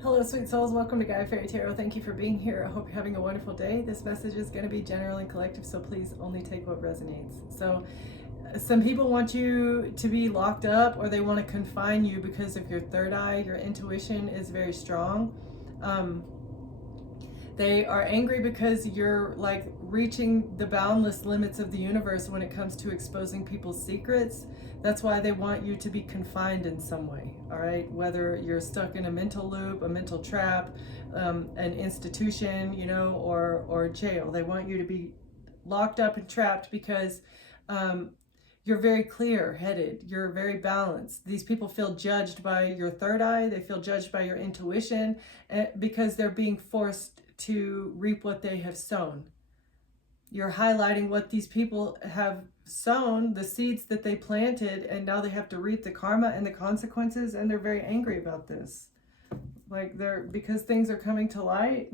Hello, sweet souls. Welcome to Guy Fairy Tarot. Thank you for being here. I hope you're having a wonderful day. This message is going to be general and collective, so please only take what resonates. So, some people want you to be locked up, or they want to confine you because of your third eye. Your intuition is very strong. They are angry because you're like reaching the boundless limits of the universe when it comes to exposing people's secrets. That's why they want you to be confined in some way, all right? Whether you're stuck in a mental loop, a mental trap, an institution, or jail. They want you to be locked up and trapped because you're very clear-headed. You're very balanced. These people feel judged by your third eye. They feel judged by your intuition because they're being forced to reap what they have sown. You're highlighting what these people have sown, the seeds that they planted, and now they have to reap the karma and the consequences, and they're very angry about this. Because things are coming to light.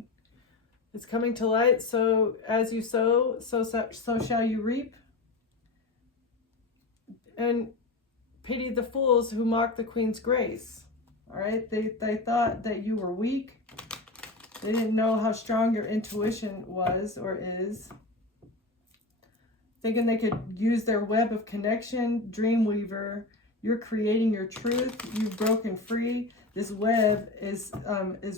It's coming to light, so as you sow, so shall you reap. And pity the fools who mock the Queen's grace. All right, they thought that you were weak. They didn't know how strong your intuition was or is. Thinking they could use their web of connection, Dreamweaver. You're creating your truth. You've broken free. This web is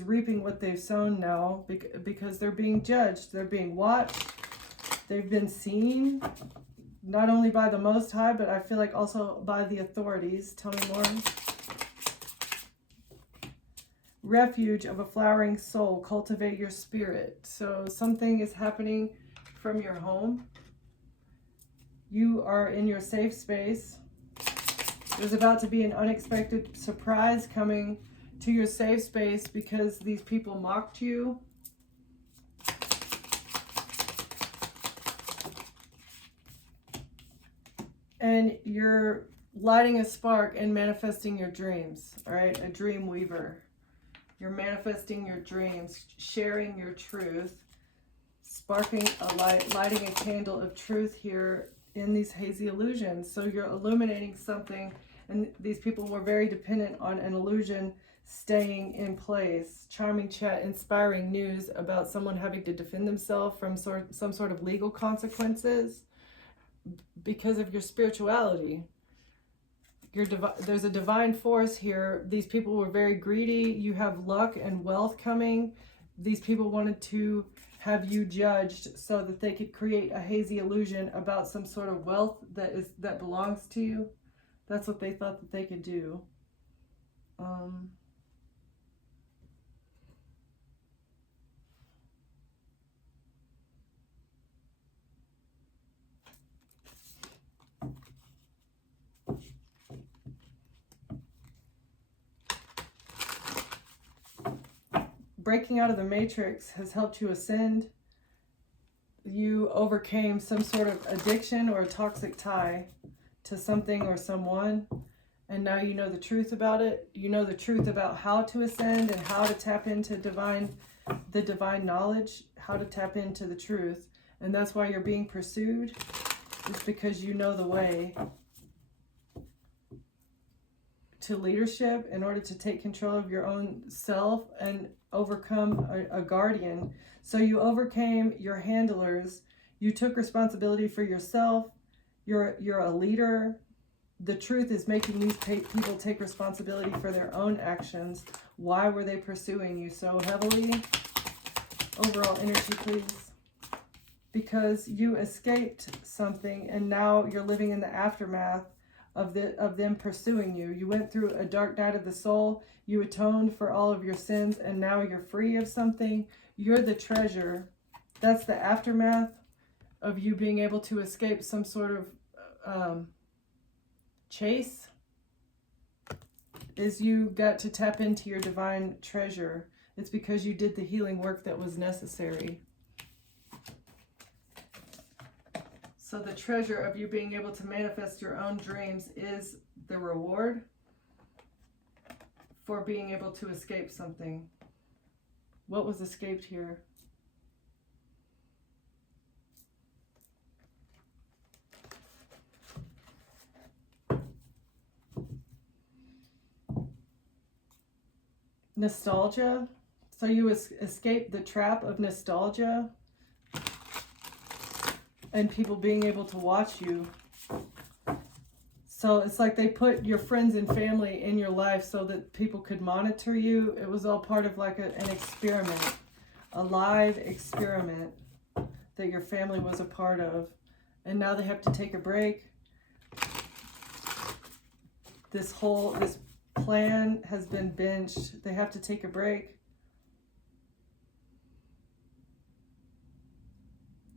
reaping what they've sown now because they're being judged. They're being watched. They've been seen, not only by the Most High, but I feel like also by the authorities. Tell me more. Refuge of a flowering soul, cultivate your spirit. So something is happening from your home. You are in your safe space. There's about to be an unexpected surprise coming to your safe space because these people mocked you. And you're lighting a spark and manifesting your dreams, all right? A dream weaver. You're manifesting your dreams, sharing your truth, sparking a light, lighting a candle of truth here in these hazy illusions. So you're illuminating something, and these people were very dependent on an illusion staying in place. Charming chat, inspiring news about someone having to defend themselves from some sort of legal consequences because of your spirituality. There's a divine force here. These people were very greedy. You have luck and wealth coming. These people wanted to have you judged so that they could create a hazy illusion about some sort of wealth that belongs to you. That's what they thought that they could do. Breaking out of the matrix has helped you ascend. You overcame some sort of addiction or a toxic tie to something or someone, and now you know the truth about it. You know the truth about how to ascend and how to tap into the divine knowledge, how to tap into the truth. And that's why you're being pursued. It's because you know the way to leadership in order to take control of your own self and overcome a guardian. So you overcame your handlers. You took responsibility for yourself. You're a leader. The truth is making these people take responsibility for their own actions. Why were they pursuing you so heavily? Overall energy, please. Because you escaped something and now you're living in the aftermath of them pursuing you. You went through a dark night of the soul. You atoned for all of your sins, and now you're free of something. You're the treasure. That's the aftermath of you being able to escape some sort of chase, is you got to tap into your divine treasure. It's because you did the healing work that was necessary. So the treasure of you being able to manifest your own dreams is the reward for being able to escape something. What was escaped here? nostalgia. So you escape the trap of nostalgia and people being able to watch you. So it's like they put your friends and family in your life so that people could monitor you. It was all part of like an experiment, a live experiment that your family was a part of. And now they have to take a break. This plan has been benched. They have to take a break.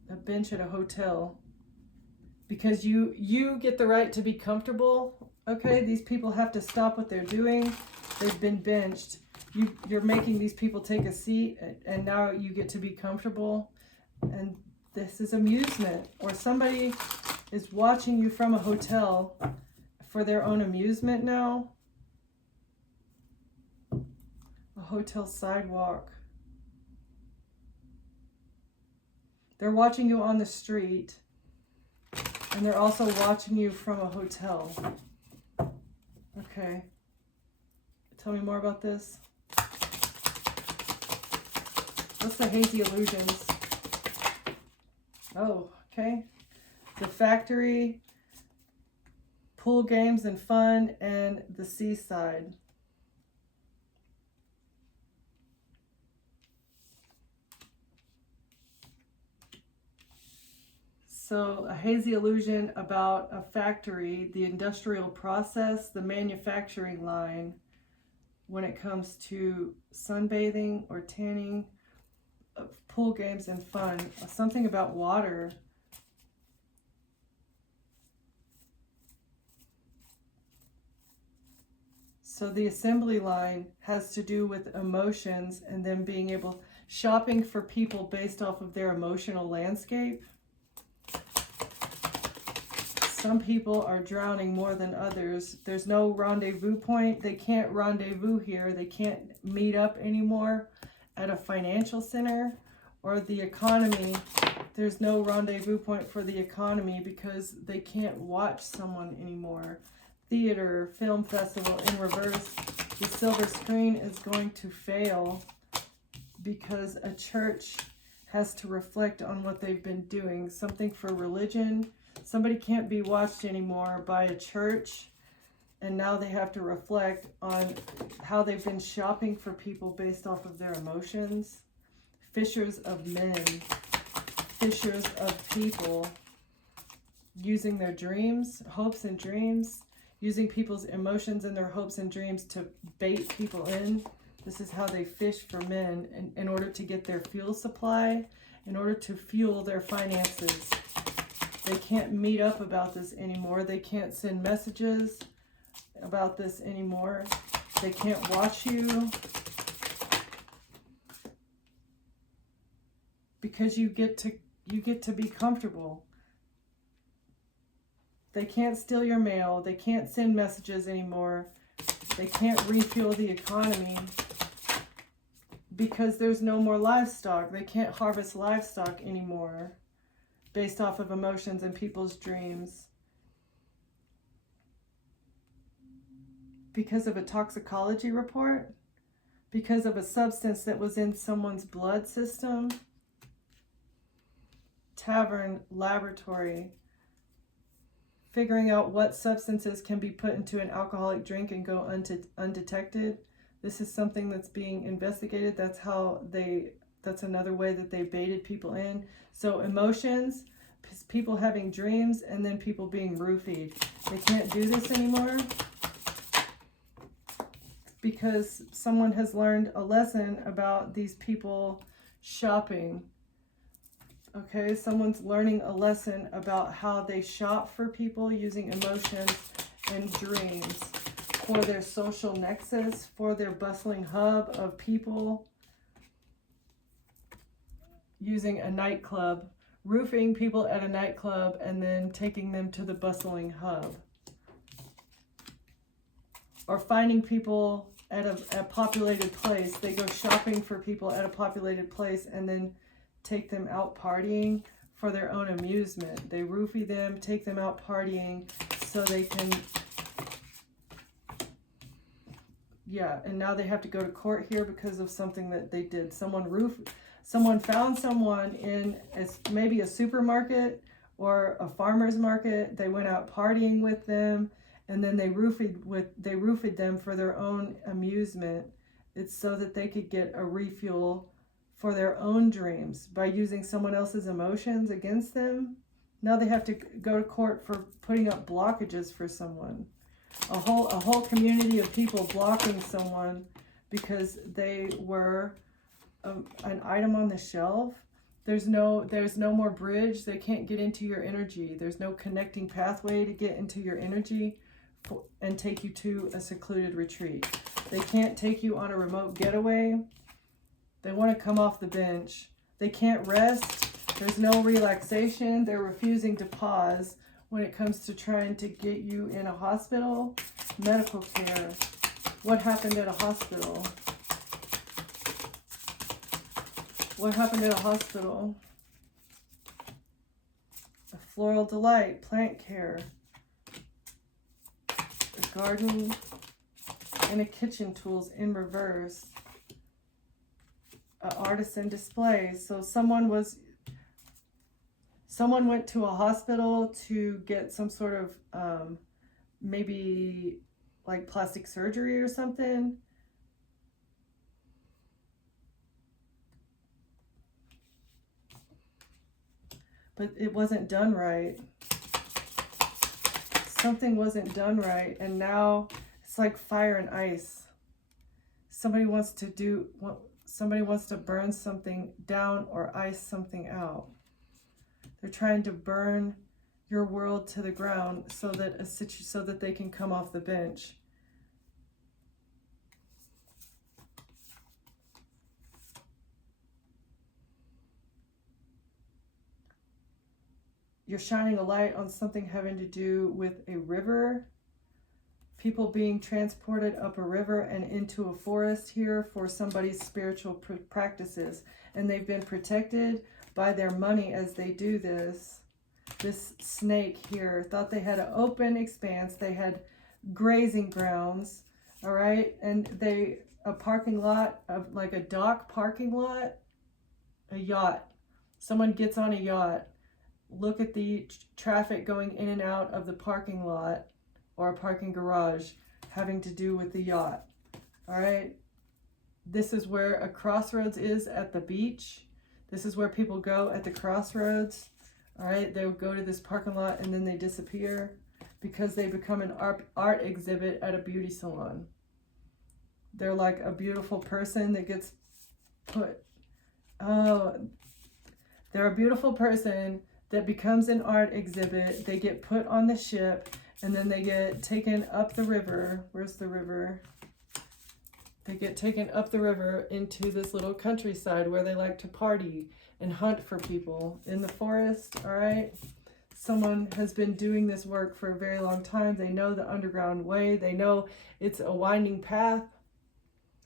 A bench at a hotel. Because you get the right to be comfortable. Okay, these people have to stop what they're doing. They've been benched. You're making these people take a seat, and now you get to be comfortable. And this is amusement. Or somebody is watching you from a hotel for their own amusement now. A hotel sidewalk. They're watching you on the street. And they're also watching you from a hotel. Okay. Tell me more about this. What's the hazy illusions? Oh, okay. The factory, pool games and fun, and the seaside. So a hazy illusion about a factory, the industrial process, the manufacturing line when it comes to sunbathing or tanning, pool games and fun. Something about water. So the assembly line has to do with emotions and then being able, shopping for people based off of their emotional landscape. Some people are drowning more than others. There's no rendezvous point. They can't rendezvous here. They can't meet up anymore at a financial center or the economy. There's no rendezvous point for the economy because they can't watch someone anymore. Theater, film festival in reverse. The silver screen is going to fail because a church has to reflect on what they've been doing. Something for religion. Somebody can't be watched anymore by a church, and now they have to reflect on how they've been shopping for people based off of their emotions. Fishers of men, fishers of people, using their dreams, hopes and dreams, using people's emotions and their hopes and dreams to bait people in. This is how they fish for men in order to get their fuel supply, in order to fuel their finances. They can't meet up about this anymore. They can't send messages about this anymore. They can't watch you because you get to be comfortable. They can't steal your mail. They can't send messages anymore. They can't refuel the economy because there's no more livestock. They can't harvest livestock anymore based off of emotions and people's dreams. Because of a toxicology report, because of a substance that was in someone's blood system. Tavern, laboratory, figuring out what substances can be put into an alcoholic drink and go undetected. This is something that's being investigated. That's another way that they baited people in. So emotions, people having dreams, and then people being roofied. They can't do this anymore because someone has learned a lesson about these people shopping. Okay, someone's learning a lesson about how they shop for people using emotions and dreams for their social nexus, for their bustling hub of people, using a nightclub, roofing people at a nightclub and then taking them to the bustling hub. Or finding people at a populated place. They go shopping for people at a populated place and then take them out partying for their own amusement. They roofie them, take them out partying so they can Yeah, and now they have to go to court here because of something that they did. Someone found someone in maybe a supermarket or a farmer's market. They went out partying with them, and then they roofied them for their own amusement. It's so that they could get a refuel for their own dreams by using someone else's emotions against them. Now they have to go to court for putting up blockages for someone. A whole community of people blocking someone because they were an item on the shelf. There's no more bridge. They can't get into your energy. There's no connecting pathway to get into your energy and take you to a secluded retreat. They can't take you on a remote getaway. They want to come off the bench. They can't rest. There's no relaxation. They're refusing to pause when it comes to trying to get you in a hospital, medical care. What happened at a hospital? What happened at a hospital? A floral delight, plant care, a garden, and a kitchen tools in reverse. An artisan display. So someone went to a hospital to get some sort of maybe like plastic surgery or something. But it wasn't done right. Something wasn't done right, and now it's like fire and ice. Somebody wants to burn something down or ice something out. They're trying to burn your world to the ground so that they can come off the bench. You're shining a light on something having to do with a river, people being transported up a river and into a forest here for somebody's spiritual practices. And they've been protected by their money as they do this. This snake here thought they had an open expanse. They had grazing grounds, all right? And a parking lot, of like a dock parking lot, a yacht. Someone gets on a yacht. Look at the traffic going in and out of the parking lot or a parking garage having to do with the yacht. All right. This is where a crossroads is at the beach. This is where people go at the crossroads. All right. They'll go to this parking lot and then they disappear because they become an art exhibit at a beauty salon. They're like a beautiful person that gets put. They're a beautiful person that becomes an art exhibit. They get put on the ship and then they get taken up the river. Where's the river? They get taken up the river into this little countryside where they like to party and hunt for people in the forest, all right? Someone has been doing this work for a very long time. They know the underground way. They know it's a winding path,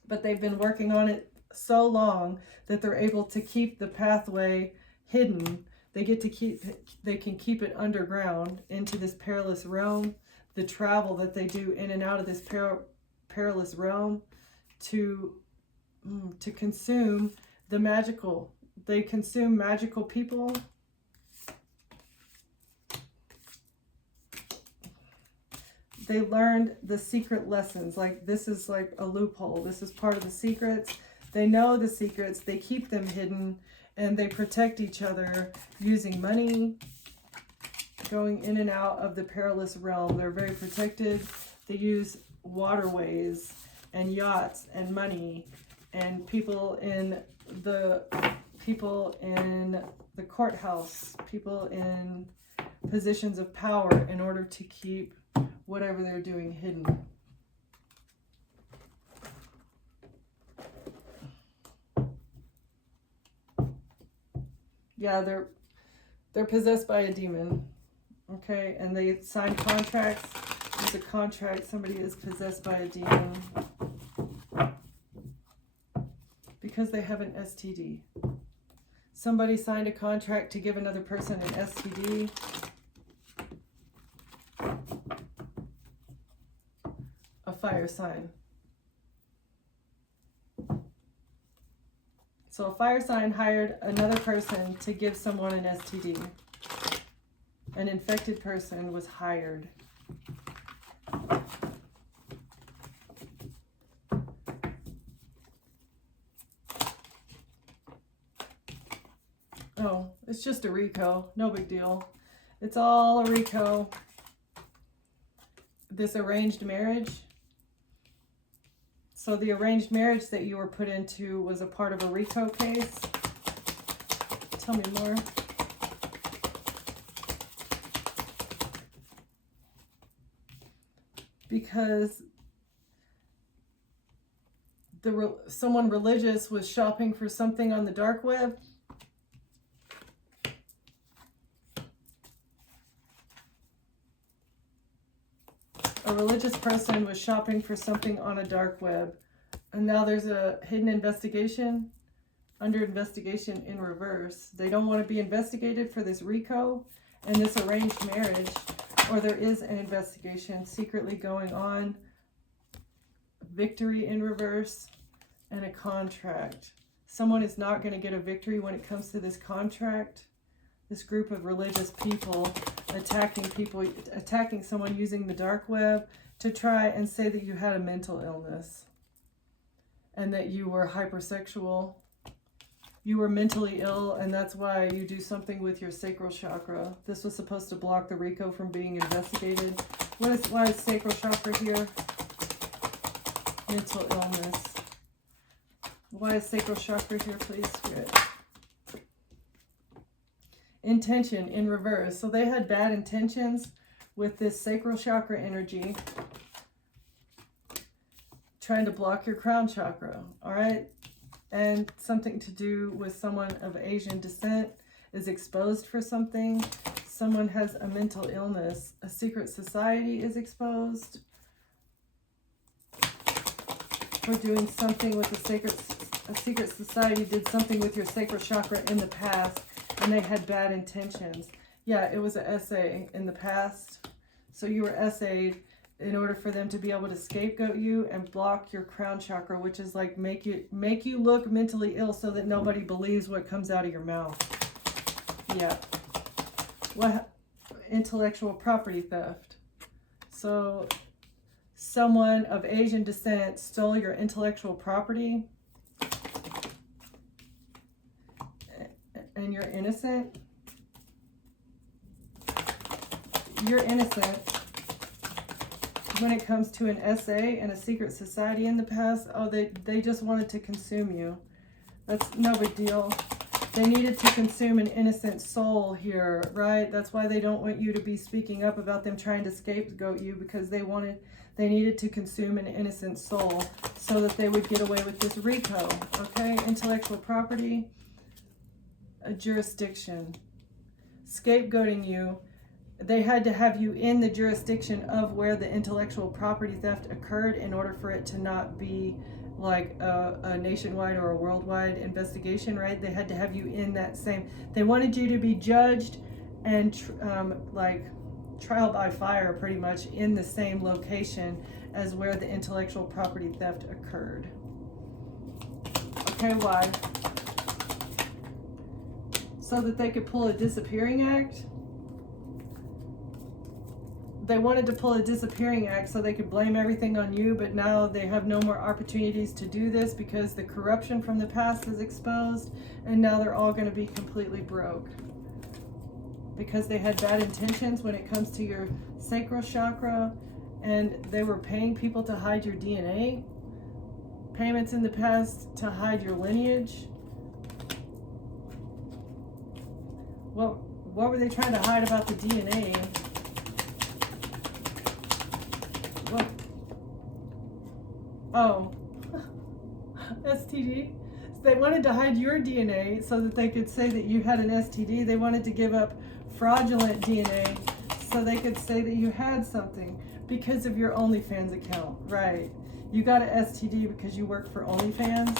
but they've been working on it so long that they're able to keep the pathway hidden. They can keep it underground into this perilous realm. The travel that they do in and out of this perilous realm to consume the magical. They consume magical people. They learned the secret lessons. Like this is like a loophole. This is part of the secrets. They know the secrets. They keep them hidden. And they protect each other using money, going in and out of the perilous realm. They're very protected. They use waterways and yachts and money and people in the courthouse, people in positions of power in order to keep whatever they're doing hidden. Yeah, they're possessed by a demon, okay? And they sign contracts. There's a contract. Somebody is possessed by a demon because they have an STD. Somebody signed a contract to give another person an STD. A fire sign. So a fire sign hired another person to give someone an STD. An infected person was hired. Oh, it's just a RICO. No big deal. It's all a RICO. This arranged marriage. So the arranged marriage that you were put into was a part of a RICO case. Tell me more. Because someone religious was shopping for something on the dark web. A religious person was shopping for something on a dark web, and now there's a hidden investigation, under investigation in reverse. They don't want to be investigated for this RICO and this arranged marriage, or there is an investigation secretly going on, victory in reverse, and a contract. Someone is not going to get a victory when it comes to this contract. This group of religious people attacking someone using the dark web to try and say that you had a mental illness and that you were hypersexual. You were mentally ill, and that's why you do something with your sacral chakra. This was supposed to block the RICO from being investigated. Why is sacral chakra here? Mental illness. Why is sacral chakra here, please, Spirit? Intention in reverse. So they had bad intentions with this sacral chakra energy, trying to block your crown chakra, all right? And something to do with someone of Asian descent is exposed for something. Someone has a mental illness. A secret society is exposed for doing something with a secret society did something with your sacral chakra in the past, and they had bad intentions. Yeah, it was an SA in the past. So you were SA'd in order for them to be able to scapegoat you and block your crown chakra, which is like make you look mentally ill so that nobody believes what comes out of your mouth. Yeah. What? Intellectual property theft. So someone of Asian descent stole your intellectual property and you're innocent. You're innocent when it comes to an SA and a secret society in the past. Oh, they just wanted to consume you. That's no big deal. They needed to consume an innocent soul here, right? That's why they don't want you to be speaking up about them trying to scapegoat you, because they needed to consume an innocent soul so that they would get away with this RICO, okay? Intellectual property, a jurisdiction, scapegoating you. They had to have you in the jurisdiction of where the intellectual property theft occurred in order for it to not be like a nationwide or a worldwide investigation, right? They had to have you in that same, they wanted you to be judged and like trial by fire pretty much in the same location as where the intellectual property theft occurred. Okay, why? So that they could pull a disappearing act. They wanted to pull a disappearing act so they could blame everything on you, but now they have no more opportunities to do this because the corruption from the past is exposed, and now they're all going to be completely broke because they had bad intentions when it comes to your sacral chakra, and they were paying people to hide your DNA, payments in the past to hide your lineage. What were they trying to hide about the DNA? What? Oh, STD. So they wanted to hide your DNA so that they could say that you had an STD. They wanted to give up fraudulent DNA so they could say that you had something because of your OnlyFans account, right? You got an STD because you work for OnlyFans.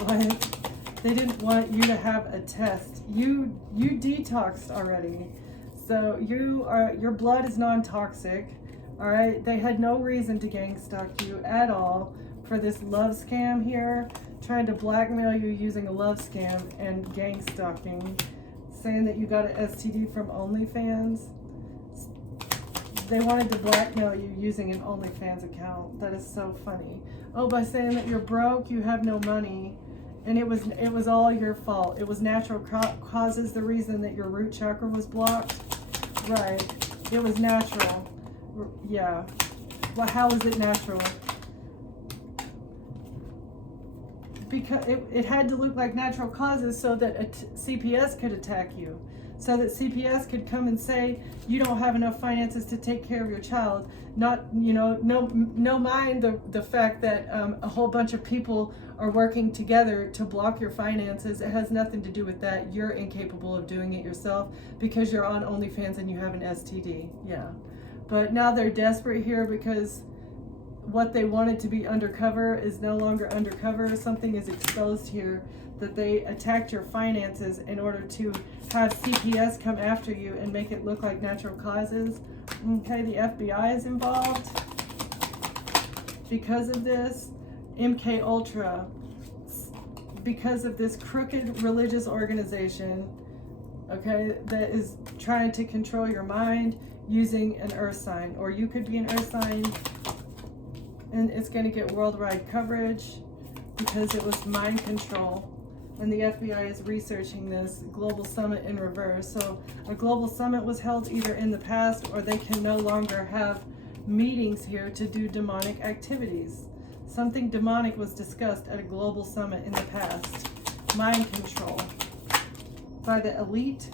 What? They didn't want you to have a test. You detoxed already, so your blood is non-toxic. All right, they had no reason to gang stalk you at all, for this love scam here, trying to blackmail you using a love scam and gang stalking, saying that you got an STD from OnlyFans. They wanted to blackmail you using an OnlyFans account. That is so funny. Oh, by saying that you're broke, you have no money, and it was all your fault. It was natural causes, the reason that your root chakra was blocked. Right. It was natural. Yeah. Well, how was it natural? Because it had to look like natural causes so that CPS could attack you. So that CPS could come and say, you don't have enough finances to take care of your child. Not, no mind the fact that a whole bunch of people are working together to block your finances. It has nothing to do with that. You're incapable of doing it yourself because you're on OnlyFans and you have an STD. Yeah. But now they're desperate here because what they wanted to be undercover is no longer undercover. Something is exposed here, that they attacked your finances in order to have CPS come after you and make it look like natural causes. Okay, the FBI is involved because of this. MK Ultra, because of this crooked religious organization, okay, that is trying to control your mind using an earth sign. Or you could be an earth sign, and it's going to get worldwide coverage because it was mind control. And the FBI is researching this global summit in reverse. So a global summit was held either in the past, or they can no longer have meetings here to do demonic activities. Something demonic was discussed at a global summit in the past. Mind control by the elite,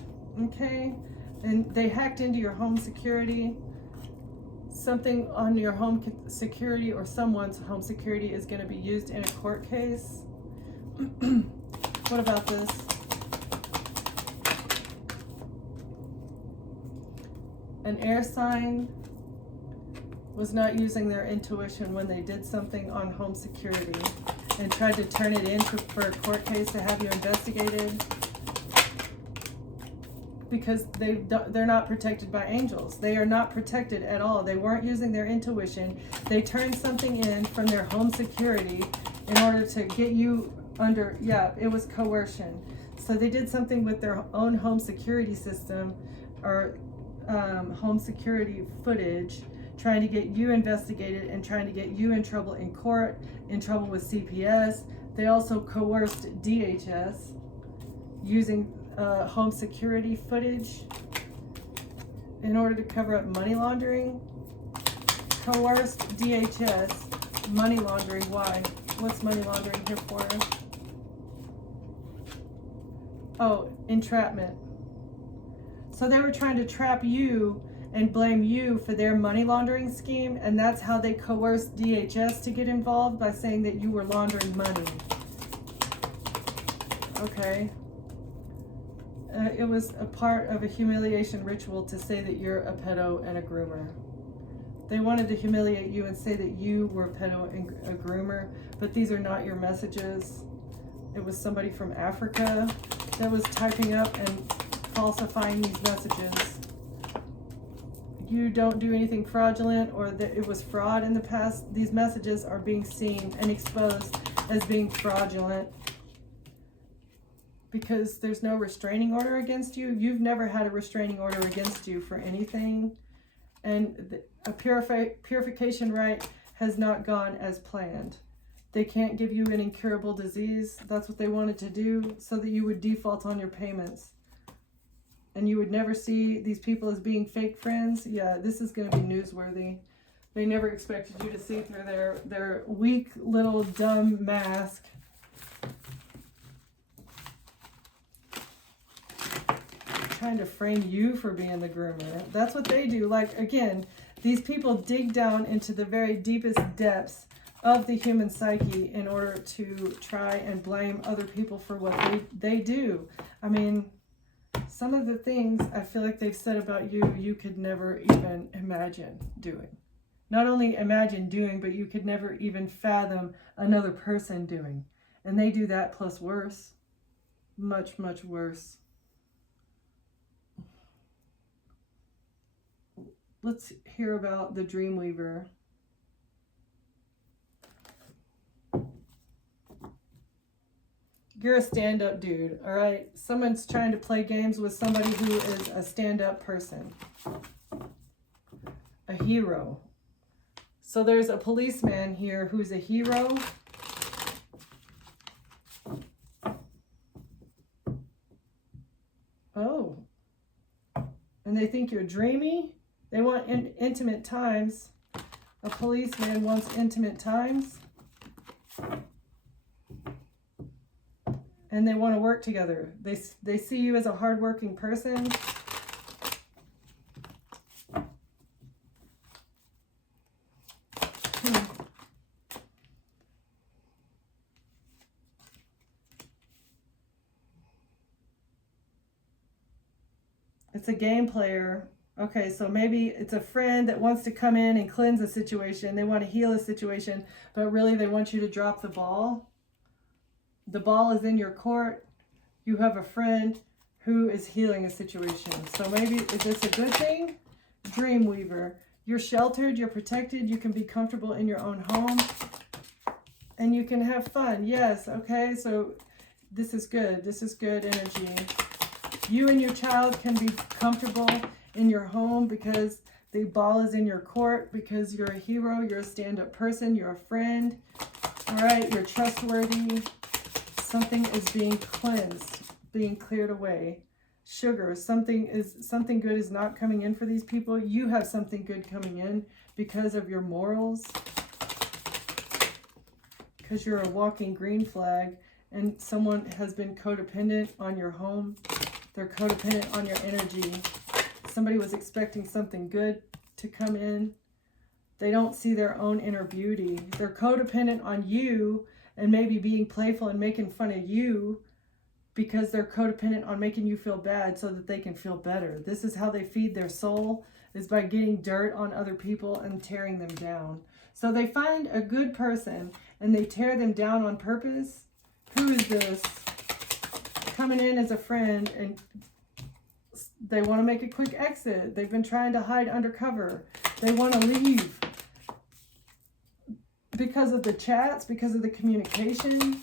okay? And they hacked into your home security. Something on your home security or someone's home security is going to be used in a court case. What about this? An air sign was not using their intuition when they did something on home security and tried to turn it in for a court case to have you investigated, because they're not protected by angels. They are not protected at all. They weren't using their intuition. They turned something in from their home security in order to get you under, yeah, it was coercion. So they did something with their own home security system, or home security footage, trying to get you investigated and trying to get you in trouble in court, in trouble with CPS. They also coerced DHS using home security footage in order to cover up money laundering. Coerced DHS, money laundering. Why? What's money laundering here for? Oh, entrapment. So they were trying to trap you and blame you for their money laundering scheme, and that's how they coerced DHS to get involved, by saying that you were laundering money. Okay. It was a part of a humiliation ritual to say that you're a pedo and a groomer. They wanted to humiliate you and say that you were a pedo and a groomer, but these are not your messages. It was somebody from Africa that was typing up and falsifying these messages. You don't do anything fraudulent, or that it was fraud in the past. These messages are being seen and exposed as being fraudulent because there's no restraining order against you. You've never had a restraining order against you for anything. And a purification rite has not gone as planned. They can't give you an incurable disease. That's what they wanted to do, so that you would default on your payments. And you would never see these people as being fake friends. Yeah, this is going to be newsworthy. They never expected you to see through their weak little dumb mask. Trying to frame you for being the groomer. That's what they do. Like, again, these people dig down into the very deepest depths of the human psyche in order to try and blame other people for what they do. I mean, some of the things I feel like they've said about you, you could never even imagine doing. Not only imagine doing, but you could never even fathom another person doing. And they do that plus worse. Much, much worse. Let's hear about the Dreamweaver. You're a stand-up dude, all right? Someone's trying to play games with somebody who is a stand-up person. A hero. So there's a policeman here who's a hero. Oh. And they think you're dreamy. They want intimate times. A policeman wants intimate times. And they want to work together. They see you as a hardworking person. It's a game player. Okay, so maybe it's a friend that wants to come in and cleanse a situation. They want to heal a situation, but really they want you to drop the ball. The ball is in your court. You have a friend who is healing a situation. So maybe, is this a good thing? Dreamweaver. You're sheltered, you're protected, you can be comfortable in your own home, and you can have fun. Yes, okay, so this is good. This is good energy. You and your child can be comfortable in your home because the ball is in your court, because you're a hero, you're a stand-up person, you're a friend. All right, you're trustworthy. Something is being cleansed, being cleared away. Sugar, something good is not coming in for these people. You have something good coming in because of your morals. Because you're a walking green flag and someone has been codependent on your home. They're codependent on your energy. Somebody was expecting something good to come in. They don't see their own inner beauty. They're codependent on you and maybe being playful and making fun of you because they're codependent on making you feel bad so that they can feel better. This is how they feed their soul, is by getting dirt on other people and tearing them down. So they find a good person and they tear them down on purpose. Who is this? Coming in as a friend, and they want to make a quick exit. They've been trying to hide undercover. They want to leave because of the chats, because of the communication.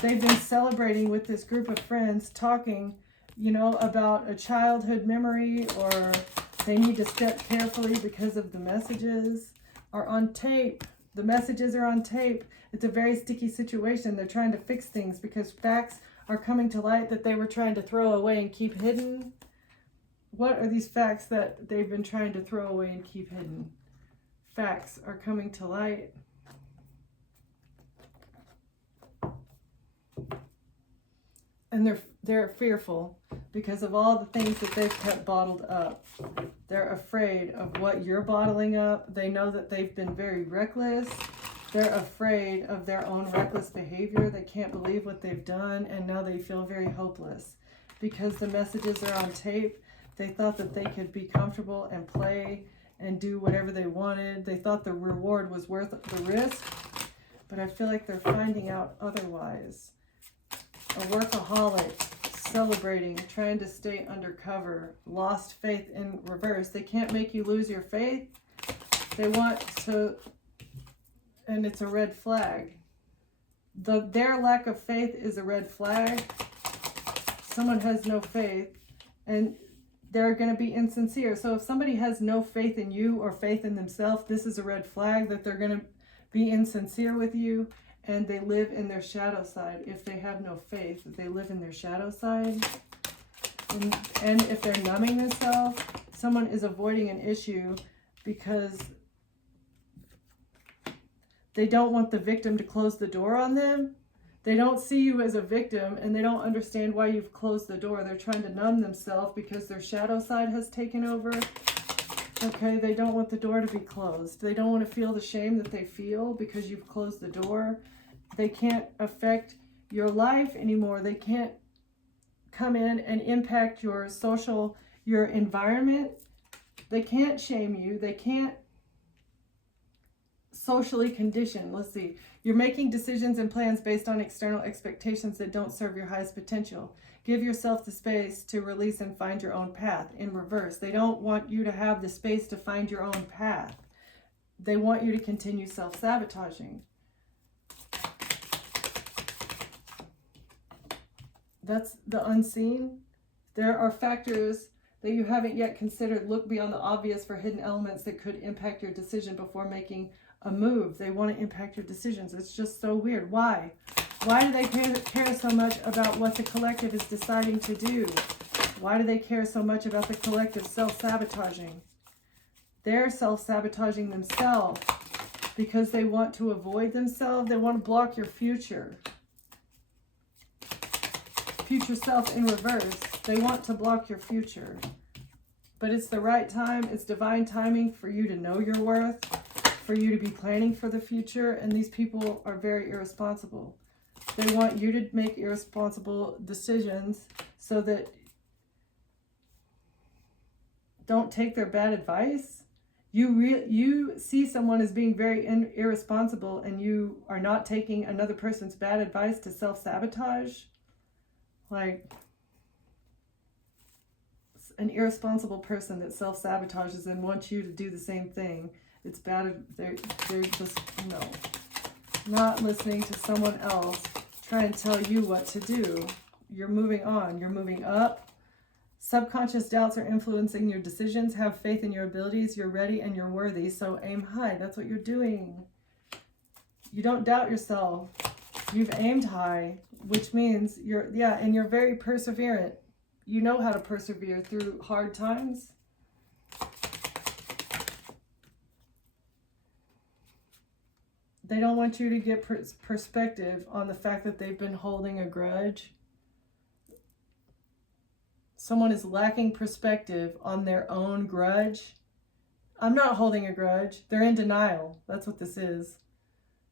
They've been celebrating with this group of friends, talking, you know, about a childhood memory, or they need to step carefully because of the messages are on tape. The messages are on tape. It's a very sticky situation. They're trying to fix things because facts are coming to light that they were trying to throw away and keep hidden. What are these facts that they've been trying to throw away and keep hidden? Facts are coming to light. And they're fearful because of all the things that they've kept bottled up. They're afraid of what you're bottling up. They know that they've been very reckless. They're afraid of their own reckless behavior. They can't believe what they've done, and now they feel very hopeless because the messages are on tape. They thought that they could be comfortable and play and do whatever they wanted. They thought the reward was worth the risk, but I feel like they're finding out otherwise. A workaholic, celebrating, trying to stay undercover, lost faith in reverse. They can't make you lose your faith. They want to, and it's a red flag. Their lack of faith is a red flag. Someone has no faith, and they're going to be insincere. So if somebody has no faith in you or faith in themselves, this is a red flag that they're going to be insincere with you, and they live in their shadow side. If they have no faith, they live in their shadow side. And if they're numbing themselves, someone is avoiding an issue because they don't want the victim to close the door on them. They don't see you as a victim, and they don't understand why you've closed the door. They're trying to numb themselves because their shadow side has taken over. Okay, they don't want the door to be closed. They don't want to feel the shame that they feel because you've closed the door. They can't affect your life anymore. They can't come in and impact your your environment. They can't shame you. They can't socially condition. Let's see. You're making decisions and plans based on external expectations that don't serve your highest potential. Give yourself the space to release and find your own path. In reverse, they don't want you to have the space to find your own path. They want you to continue self-sabotaging. That's the unseen. There are factors that you haven't yet considered. Look beyond the obvious for hidden elements that could impact your decision before making a move. They want to impact your decisions. It's just so weird. Why? Why do they care so much about what the collective is deciding to do? Why do they care so much about the collective self-sabotaging? They're self-sabotaging themselves because they want to avoid themselves. They want to block your future. Future self in reverse. They want to block your future. But it's the right time. It's divine timing for you to know your worth, for you to be planning for the future. And these people are very irresponsible. They want you to make irresponsible decisions so that don't take their bad advice. You see someone as being very irresponsible, and you are not taking another person's bad advice to self-sabotage. Like an irresponsible person that self-sabotages and wants you to do the same thing. It's bad. They're just, not listening to someone else try and tell you what to do. You're moving on. You're moving up. Subconscious doubts are influencing your decisions. Have faith in your abilities. You're ready and you're worthy. So aim high. That's what you're doing. You don't doubt yourself. You've aimed high, which means and you're very perseverant. You know how to persevere through hard times. They don't want you to get perspective on the fact that they've been holding a grudge. Someone is lacking perspective on their own grudge. I'm not holding a grudge. They're in denial. That's what this is.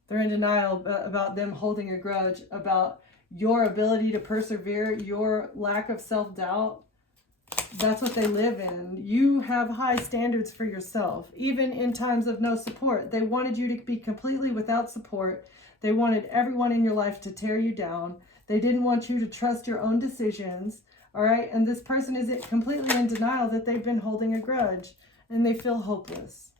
They're in denial about them holding a grudge, about your ability to persevere, your lack of self-doubt. That's what they live in. You have high standards for yourself, even in times of no support. They wanted you to be completely without support. They wanted everyone in your life to tear you down. They didn't want you to trust your own decisions. All right. And this person is completely in denial that they've been holding a grudge, and they feel hopeless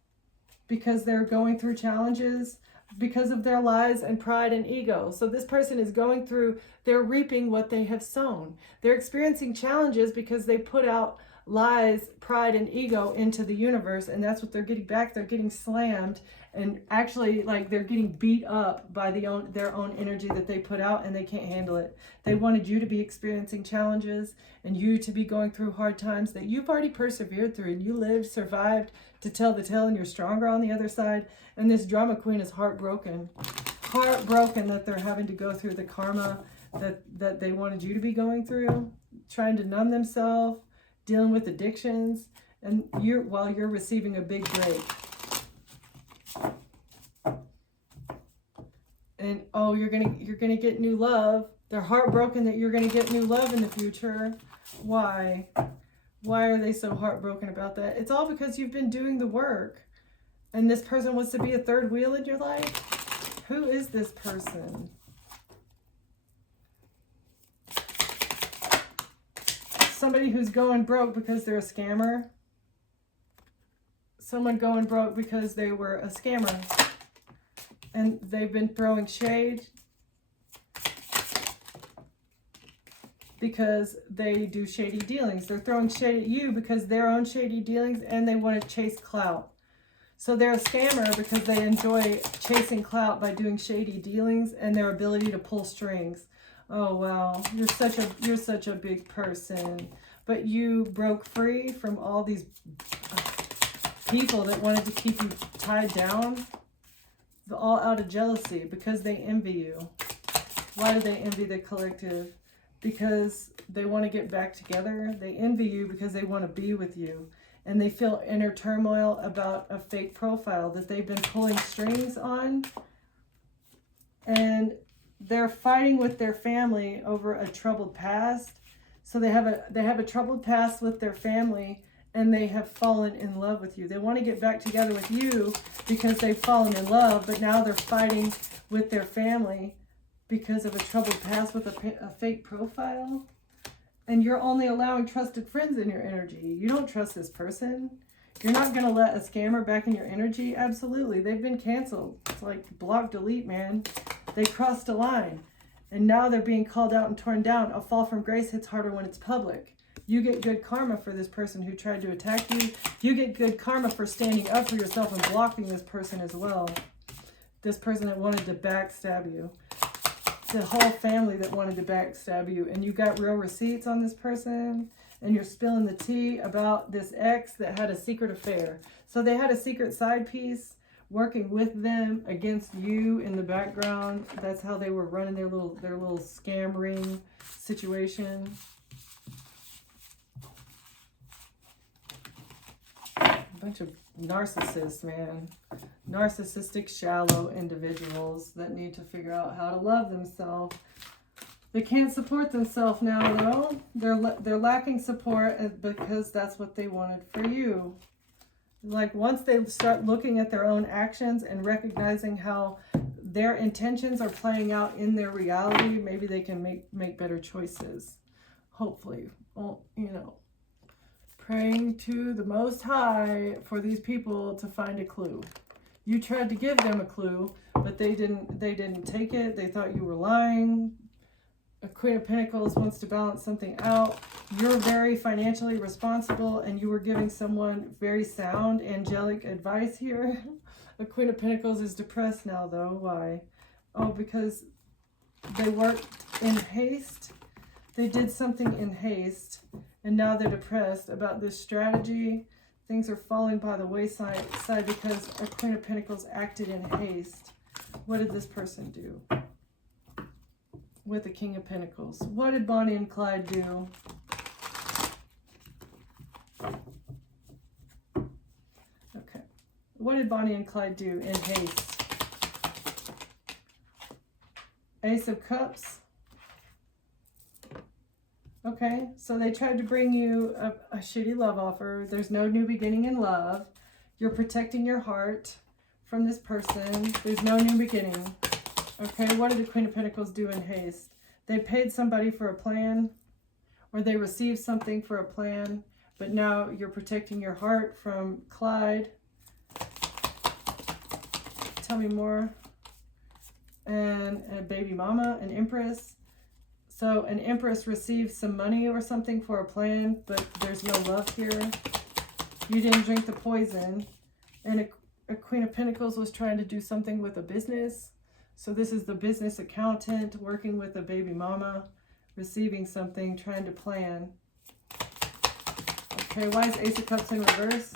because they're going through challenges because of their lies and pride and ego. So this person is going through, they're reaping what they have sown. They're experiencing challenges because they put out lies, pride, and ego into the universe, and that's what they're getting back. They're getting slammed, and actually, like, they're getting beat up by their own energy that they put out, and they can't handle it. They wanted you to be experiencing challenges and you to be going through hard times that you've already persevered through, and you lived, survived to tell the tale, and you're stronger on the other side. And this drama queen is heartbroken that they're having to go through the karma that they wanted you to be going through, trying to numb themselves, dealing with addictions, and while you're receiving a big break. And you're gonna get new love. They're heartbroken that you're gonna get new love in the future. Why? Why are they so heartbroken about that? It's all because you've been doing the work. And this person wants to be a third wheel in your life? Who is this person? Somebody who's going broke because they're a scammer. Someone going broke because they were a scammer. And they've been throwing shade because they do shady dealings. They're throwing shade at you because their own shady dealings, and they want to chase clout. So they're a scammer because they enjoy chasing clout by doing shady dealings and their ability to pull strings. Oh wow, you're such a big person, but you broke free from all these people that wanted to keep you tied down, all out of jealousy because they envy you. Why do they envy the collective? Because they want to get back together. They envy you because they want to be with you. And they feel inner turmoil about a fake profile that they've been pulling strings on. And they're fighting with their family over a troubled past. So they have a troubled past with their family, and they have fallen in love with you. They want to get back together with you because they've fallen in love, but now they're fighting with their family because of a troubled past with a fake profile. And you're only allowing trusted friends in your energy. You don't trust this person. You're not going to let a scammer back in your energy? Absolutely. They've been canceled. It's like block, delete, man. They crossed a line. And now they're being called out and torn down. A fall from grace hits harder when it's public. You get good karma for this person who tried to attack you. You get good karma for standing up for yourself and blocking this person as well. This person that wanted to backstab you. The whole family that wanted to backstab you. And you got real receipts on this person. And you're spilling the tea about this ex that had a secret affair. So they had a secret side piece working with them against you in the background. That's how they were running their little scam ring situation. A bunch of narcissists, man. Narcissistic, shallow individuals that need to figure out how to love themselves. They can't support themselves now, though. They're lacking support because that's what they wanted for you. Like, once they start looking at their own actions and recognizing how their intentions are playing out in their reality, maybe they can make better choices. Hopefully. Well, you know, praying to the Most High for these people to find a clue. You tried to give them a clue, but they didn't take it. They thought you were lying. A Queen of Pentacles wants to balance something out. You're very financially responsible and you were giving someone very sound angelic advice here. A Queen of Pentacles is depressed now, though. Why? Oh, because they worked in haste. They did something in haste and now they're depressed about this strategy. Things are falling by the wayside because a Queen of Pentacles acted in haste. What did this person do? With the King of Pentacles. What did Bonnie and Clyde do? Okay. What did Bonnie and Clyde do in haste? Ace of Cups. Okay, so they tried to bring you a shitty love offer. There's no new beginning in love. You're protecting your heart from this person. There's no new beginning. Okay, what did the Queen of Pentacles do in haste? They paid somebody for a plan, or they received something for a plan, but now you're protecting your heart from Clyde. Tell me more. And a baby mama, an empress. So an empress received some money or something for a plan, but there's no love here. You didn't drink the poison. And a Queen of Pentacles was trying to do something with a business. So this is the business accountant working with a baby mama, receiving something, trying to plan. Okay, why is Ace of Cups in reverse?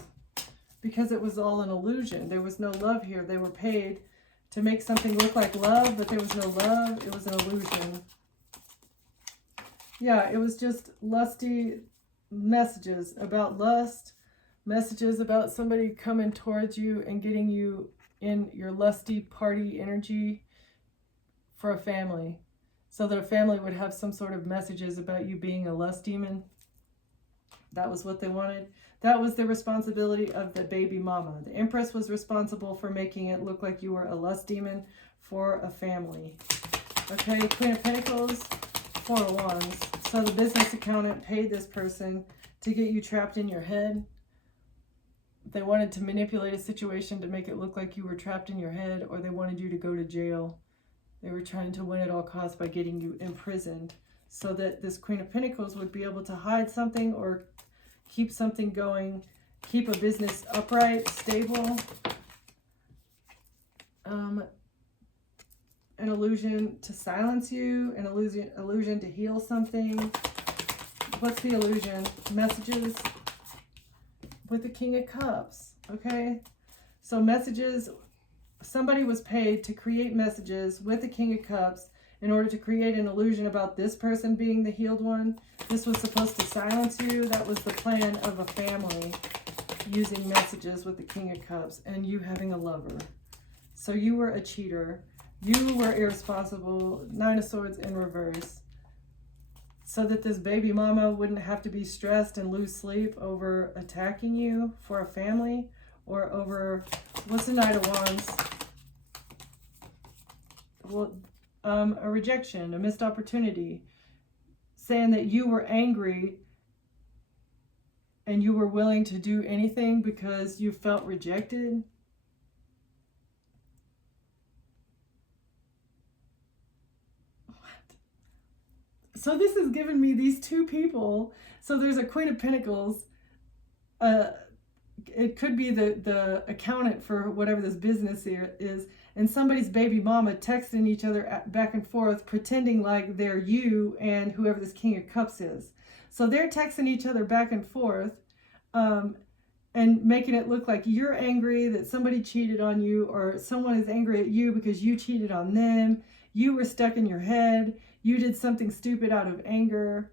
Because it was all an illusion. There was no love here. They were paid to make something look like love, but there was no love. It was an illusion. Yeah, it was just lusty messages about lust, messages about somebody coming towards you and getting you in your lusty party energy for a family, so that a family would have some sort of messages about you being a lust demon. That was what they wanted. That was the responsibility of the baby mama. The Empress was responsible for making it look like you were a lust demon for a family. Okay, Queen of Pentacles, Four of Wands. So the business accountant paid this person to get you trapped in your head. They wanted to manipulate a situation to make it look like you were trapped in your head, or they wanted you to go to jail. They were trying to win at all costs by getting you imprisoned, so that this Queen of Pentacles would be able to hide something or keep something going, keep a business upright, stable. An illusion to silence you, an illusion to heal something. What's the illusion? Messages with the King of Cups. Okay, so messages. Somebody was paid to create messages with the King of Cups in order to create an illusion about this person being the healed one. This was supposed to silence you. That was the plan of a family, using messages with the King of Cups and you having a lover. So you were a cheater. You were irresponsible. Nine of Swords in reverse. So that this baby mama wouldn't have to be stressed and lose sleep over attacking you for a family, or over, what's the Knight of Wands? Well, a rejection, a missed opportunity, saying that you were angry and you were willing to do anything because you felt rejected. What? So this has given me these two people. So there's a Queen of Pentacles. It could be the accountant for whatever this business here is, and somebody's baby mama texting each other back and forth, pretending like they're you and whoever this King of Cups is. So they're texting each other back and forth, and making it look like you're angry that somebody cheated on you, or someone is angry at you because you cheated on them. You were stuck in your head. You did something stupid out of anger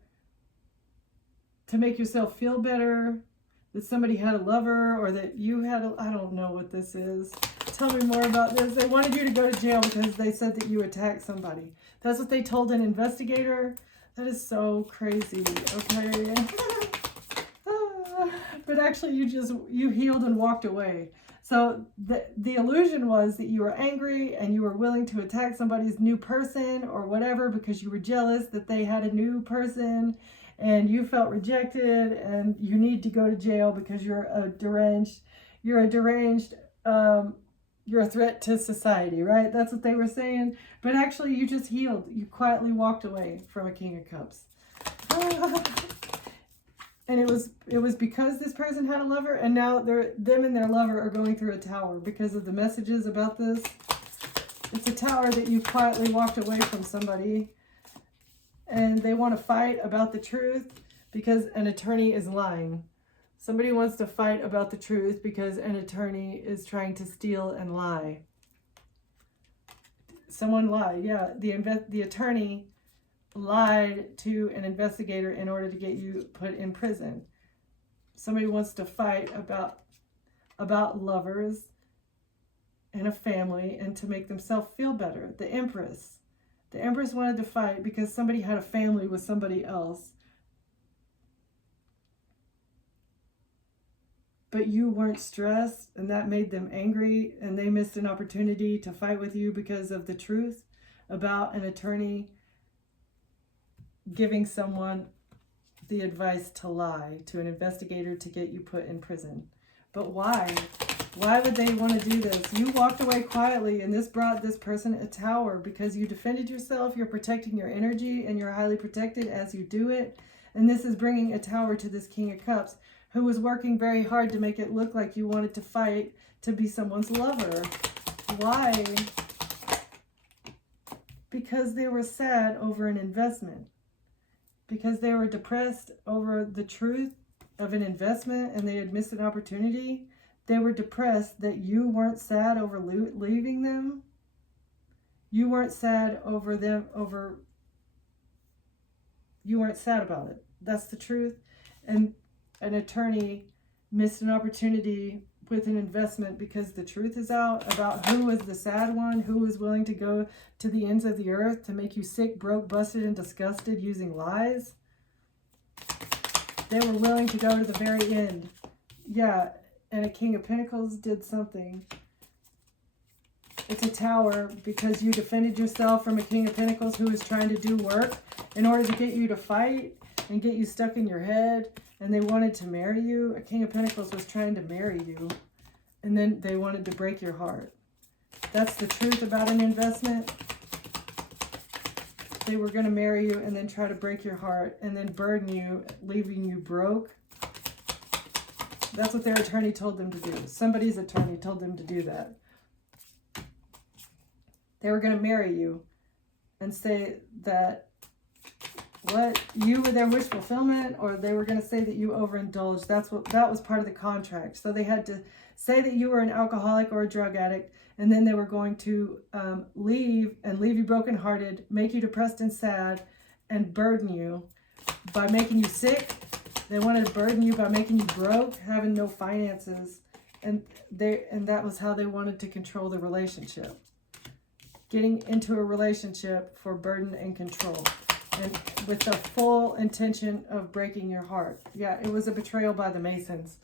to make yourself feel better, that somebody had a lover, or that you had I don't know what this is. Tell me more about this. They wanted you to go to jail because they said that you attacked somebody. That's what they told an investigator. That is so crazy, okay? But actually you healed and walked away. So the illusion was that you were angry and you were willing to attack somebody's new person or whatever because you were jealous that they had a new person and you felt rejected and you need to go to jail because you're a deranged, you're a threat to society, right? That's what they were saying. But actually you just healed. You quietly walked away from a King of Cups. And it was because this person had a lover, and now them and their lover are going through a tower because of the messages about this. It's a tower that you quietly walked away from somebody, and they want to fight about the truth because an attorney is lying. Somebody wants to fight about the truth because an attorney is trying to steal and lie. Someone lied. Yeah, the attorney lied to an investigator in order to get you put in prison. Somebody wants to fight about lovers and a family and to make themselves feel better. The Empress wanted to fight because somebody had a family with somebody else. But you weren't stressed, and that made them angry, and they missed an opportunity to fight with you because of the truth about an attorney giving someone the advice to lie to an investigator to get you put in prison. But why? Why would they want to do this? You walked away quietly, and this brought this person a tower because you defended yourself. You're protecting your energy, and you're highly protected as you do it. And this is bringing a tower to this King of Cups, who was working very hard to make it look like you wanted to fight to be someone's lover. Why? Because they were sad over an investment. Because they were depressed over the truth of an investment and they had missed an opportunity. They were depressed that you weren't sad over leaving them. You weren't sad over them, you weren't sad about it. That's the truth. And an attorney missed an opportunity with an investment because the truth is out about who was the sad one, who was willing to go to the ends of the earth to make you sick, broke, busted, and disgusted using lies. They were willing to go to the very end. Yeah, and a King of Pentacles did something. It's a tower because you defended yourself from a King of Pentacles who was trying to do work in order to get you to fight and get you stuck in your head. And they wanted to marry you. A King of Pentacles was trying to marry you. And then they wanted to break your heart. That's the truth about an investment. They were going to marry you and then try to break your heart and then burden you, leaving you broke. That's what their attorney told them to do. Somebody's attorney told them to do that. They were going to marry you and say that you were their wish fulfillment, or they were going to say that you overindulged. That was part of the contract. So they had to say that you were an alcoholic or a drug addict, and then they were going to leave you brokenhearted, make you depressed and sad, and burden you by making you sick. They wanted to burden you by making you broke, having no finances, and that was how they wanted to control the relationship. Getting into a relationship for burden and control, and with the full intention of breaking your heart. Yeah, it was a betrayal by the Masons.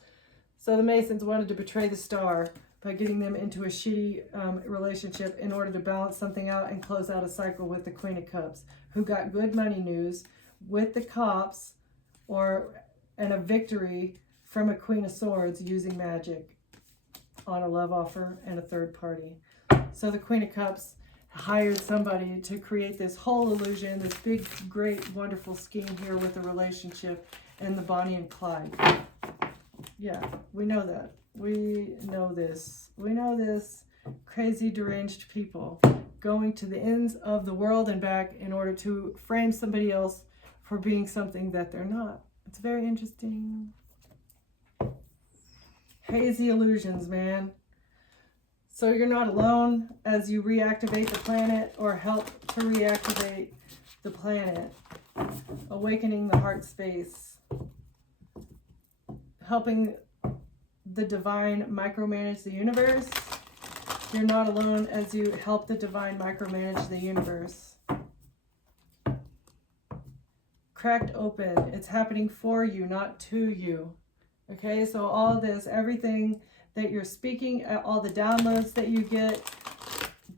So the Masons wanted to betray the star by getting them into a shitty relationship in order to balance something out and close out a cycle with the Queen of Cups, who got good money news with the cops and a victory from a Queen of Swords using magic on a love offer and a third party. So the Queen of Cups hired somebody to create this whole illusion, this big, great, wonderful scheme here with the relationship and the Bonnie and Clyde. Yeah, we know that. We know this. We know this. Crazy, deranged people going to the ends of the world and back in order to frame somebody else for being something that they're not. It's very interesting. Hazy illusions, man. So you're not alone as you reactivate the planet or help to reactivate the planet. Awakening the heart space. Helping the divine micromanage the universe. You're not alone as you help the divine micromanage the universe. Cracked open. It's happening for you, not to you. Okay, so all this, everything that you're speaking, all the downloads that you get,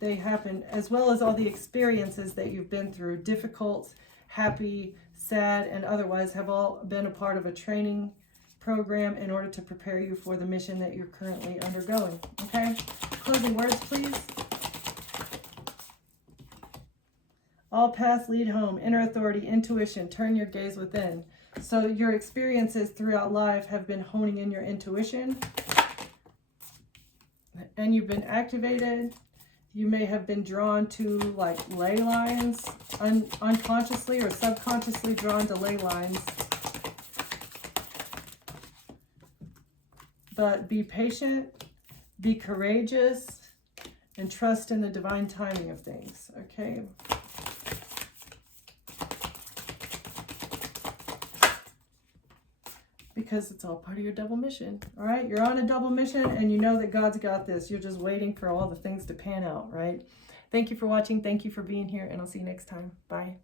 they happen, as well as all the experiences that you've been through, difficult, happy, sad, and otherwise, have all been a part of a training program in order to prepare you for the mission that you're currently undergoing. Okay, closing words, please. All paths lead home. Inner authority, intuition, turn your gaze within. So your experiences throughout life have been honing in your intuition, and you've been activated. You may have been drawn to like ley lines, unconsciously or subconsciously drawn to ley lines. But be patient, be courageous, and trust in the divine timing of things, okay? Because it's all part of your double mission, all right? You're on a double mission, and you know that God's got this. You're just waiting for all the things to pan out, right? Thank you for watching. Thank you for being here, and I'll see you next time. Bye.